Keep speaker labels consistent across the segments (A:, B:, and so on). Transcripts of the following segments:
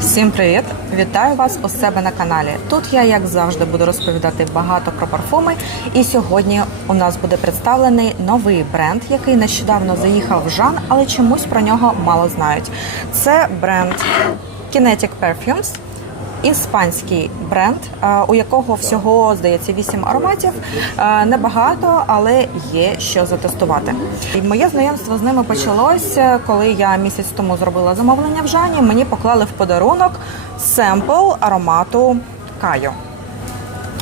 A: Всім привіт! Вітаю вас у себе на каналі. Тут я, як завжди, буду розповідати багато про парфуми. І сьогодні у нас буде представлений новий бренд, який нещодавно заїхав в Жан, але чомусь про нього мало знають. Це бренд Kinetic Perfumes. Іспанський бренд, е, у якого всього здається 8 ароматів. Е, Небагато, але є що затестувати. І моє знайомство з ними почалося, коли я місяць тому зробила замовлення в Жані. Мені поклали в подарунок семпл аромату Кайо.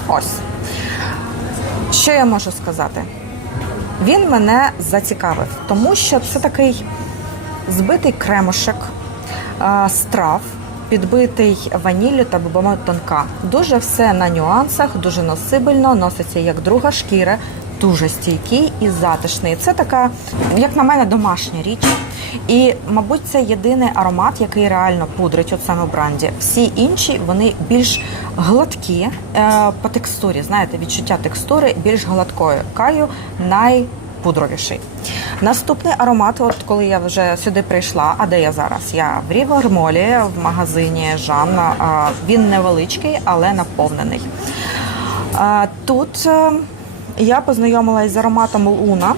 A: Ось. Що я можу сказати? Він мене зацікавив, тому що це такий збитий кремушек а, з трав, підбитий ваніллю та бобами тонка. Дуже все на нюансах, дуже носибельно, носиться як друга шкіра, дуже стійкий і затишний. Це така, як на мене, домашня річ. І, мабуть, це єдиний аромат, який реально пудрить у цьому бренді. Всі інші вони більш гладкі е, по текстурі. Знаєте, відчуття текстури більш гладкою. Каю най пудровіший. Наступний аромат, от коли я вже сюди прийшла, а де я зараз? Я в Рівермолі в магазині Жанна. Він невеличкий, але наповнений. Тут е, я познайомилась з ароматом Луна.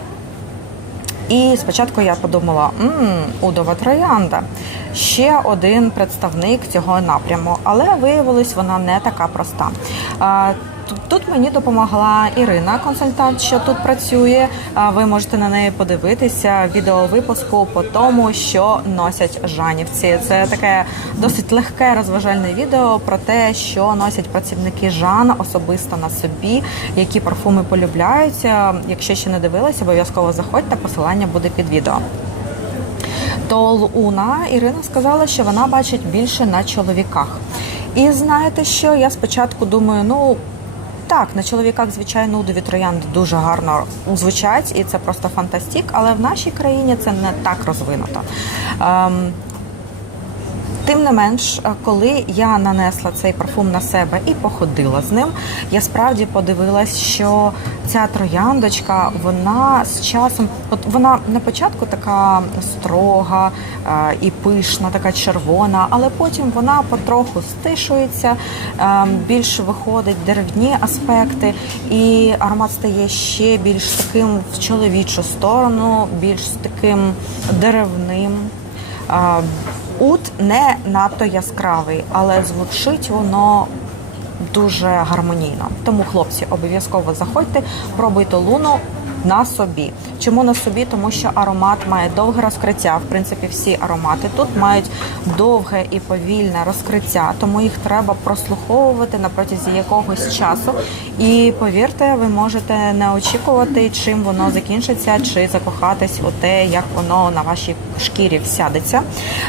A: І спочатку я подумала, мм, удова троянда. Ще один представник цього напряму, але виявилось, вона не така проста. Тут- мені допомогла Ірина, консультант, що тут працює. Ви можете на неї подивитися відеовипуску по тому, що носять жанівці. Це таке досить легке розважальне відео про те, що носять працівники Жана особисто на собі, які парфуми полюбляються. Якщо ще не дивилися, обов'язково заходьте, посилання буде під відео. То Луна Ірина сказала, що вона бачить більше на чоловіках. І знаєте що? Я спочатку думаю, ну. Так, на чоловіках, звичайно, удові троянди дуже гарно звучать, і це просто фантастик, але в нашій країні це не так розвинуто. Ем, Тим не менш, е, коли я нанесла цей парфум на себе і походила з ним, я справді подивилась, що ця трояндочка, вона з часом, от вона на початку така строга е, і пишна, така червона, але потім вона потроху стишується, е, більш виходить деревні аспекти, і аромат стає ще більш таким в чоловічу сторону, більш таким деревним. Не надто яскравий, але звучить воно дуже гармонійно. Тому, хлопці, обов'язково заходьте, пробуйте луну на собі. Чому на собі? Тому що аромат має довге розкриття. В принципі, всі аромати тут мають довге і повільне розкриття, тому їх треба прослуховувати на протязі якогось часу. І повірте, ви можете не очікувати, чим воно закінчиться, чи закохатись у те, як воно на вашій шкірі всядеться.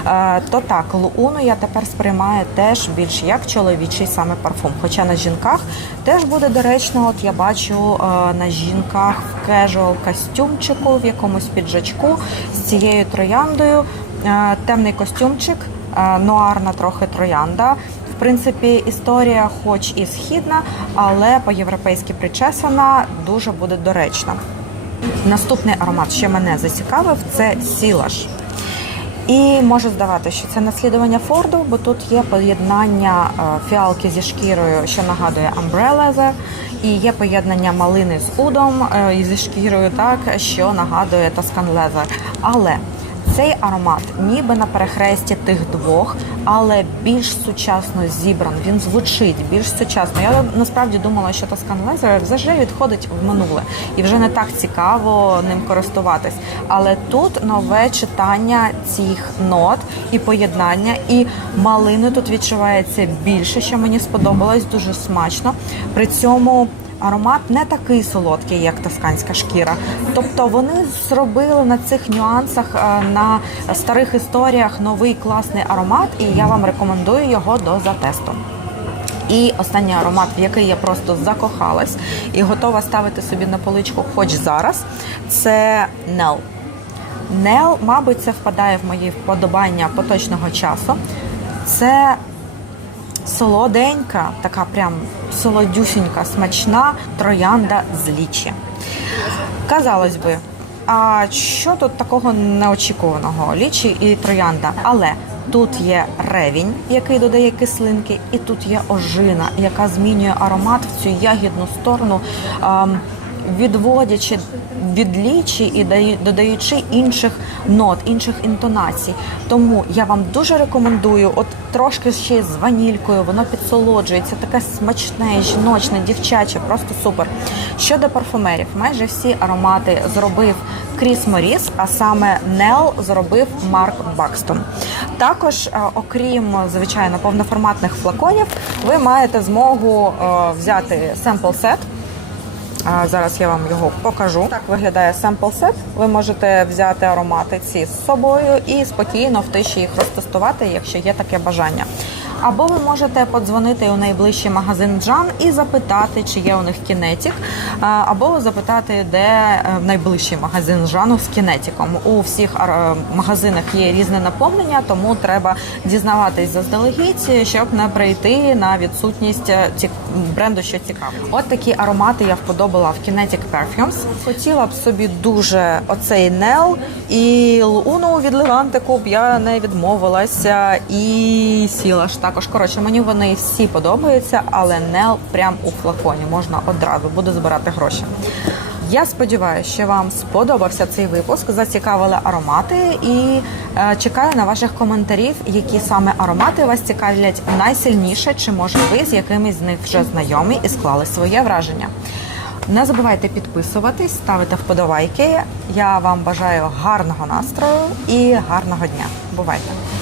A: Е, То так, луну я тепер сприймаю теж більш як чоловічий саме парфум. Хоча на жінках теж буде доречно. От я бачу е, на жінках в кежуал костюмчику, в якомусь піджачку з цією трояндою. Е, Темний костюмчик, е, нуарна трохи троянда. В принципі, історія, хоч і східна, але по-європейськи причесана, дуже буде доречна. Наступний аромат, що мене зацікавив, це сілаш. І може здавати, що це наслідування Форду, бо тут є поєднання е, фіалки зі шкірою, що нагадує Umbrella Leather, і є поєднання малини з удом е, і зі шкірою, так що нагадує тосканлезер. Але цей аромат ніби на перехресті тих двох, але більш сучасно зібран. Він звучить більш сучасно. Я насправді думала, що Toscan Leather вже відходить в минуле і вже не так цікаво ним користуватись. Але тут нове читання цих нот і поєднання, і малини тут відчувається більше, що мені сподобалось, дуже смачно. При цьому Аромат не такий солодкий, як тосканська шкіра. Тобто вони зробили на цих нюансах, е, на старих історіях новий класний аромат, і я вам рекомендую його до затесту. І останній аромат, в який я просто закохалась і готова ставити собі на поличку хоч зараз, це Nel. Nel, мабуть, це впадає в мої вподобання поточного часу. Це солоденька, така прям солодюсінька, смачна троянда з лічі. Казалось би, а що тут такого неочікуваного? Лічі і троянда. Але Тут є ревінь, який додає кислинки, і тут є ожина, яка змінює аромат в цю ягідну сторону. ем, відводячи від лічі і додаючи інших нот, інших інтонацій. Тому я вам дуже рекомендую, от трошки ще з ванількою, воно підсолоджується, таке смачне, жіночне, дівчаче, просто супер. Щодо парфумерів, майже всі аромати зробив Кріс Моріс, а саме Нел зробив Марк Бакстон. Також, е, окрім звичайно повноформатних флаконів, ви маєте змогу е, взяти семпл сет. Зараз я вам його покажу. Так виглядає семпл сет. Ви можете взяти аромати ці з собою і спокійно в тиші їх розтестувати, якщо є таке бажання. Або ви можете подзвонити у найближчий магазин Джан і запитати, чи є у них кінетік, або запитати, де е, найближчий магазин Жану з кінетіком. У всіх магазинах є різне наповнення, тому треба дізнаватись заздалегідь, щоб не прийти на відсутність е, бренду, що цікаво. От такі аромати я вподобала в Kinetic Perfumes. Хотіла б собі дуже оцей Нел і Луну від Левантику б я не відмовилася і сіла ж також. Коротше, мені вони всі подобаються, але Нел прям у флаконі можна одразу буду збирати гроші. Я сподіваюся, що вам сподобався цей випуск, зацікавили аромати і е, чекаю на ваших коментарів, які саме аромати вас цікавлять найсильніше, чи може ви з якимись з них вже знайомі і склали своє враження. Не забувайте підписуватись, ставити вподобайки. Я вам бажаю гарного настрою і гарного дня. Бувайте!